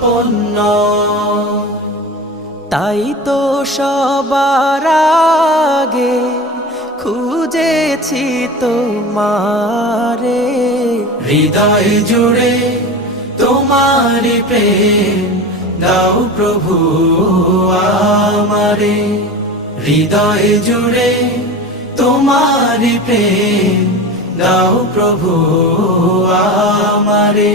পন্ন তাই তো সবার আগে খুঁজেছি তোমারে হৃদয় জুড়ে তোমারি প্রেম দাও প্রভু আমারে হৃদয় জুড়ে তোমারি প্রেম দাও প্রভু আমারে